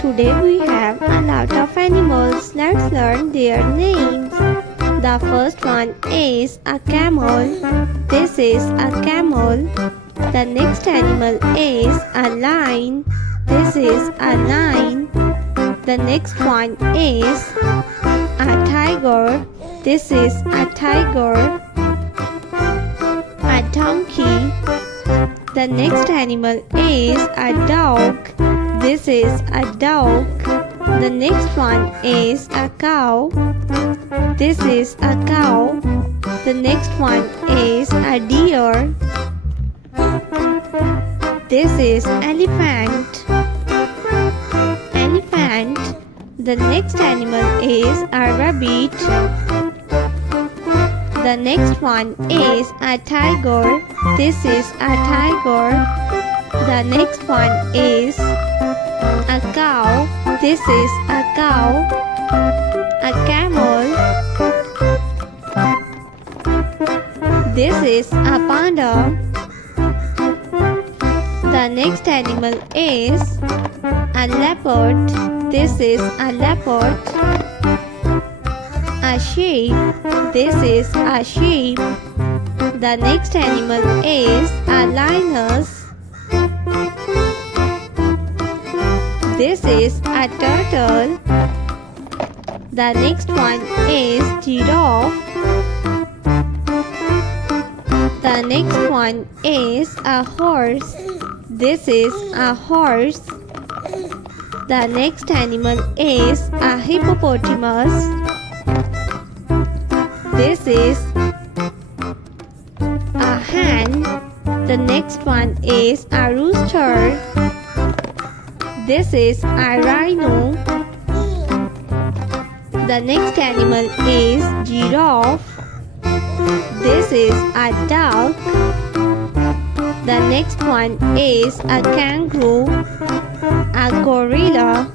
Today we have a lot of animals. Let's learn their names. The first one is a camel. This is a camel. The next animal is a lion. This is a lion. The next one is a tiger. This is a tiger. A donkey. The next animal is a dog. This is a dog. The next one is a cow. This is a cow. The next one is a deer. This is elephant. Elephant. The next animal is a rabbit. The next one is a tiger. This is a tiger. The next one is a cow. This is a cow. A camel. This is a panda. The next animal is a leopard. This is a leopard. A sheep. This is a sheep. The next animal is a lioness. This is a turtle. The next one is giraffe. The next one is a horse. This is a horse. The next animal is a hippopotamus. This is a hen. The next one is a rooster. This is a rhino. The next animal is giraffe. This is a duck. The next one is a kangaroo, a gorilla.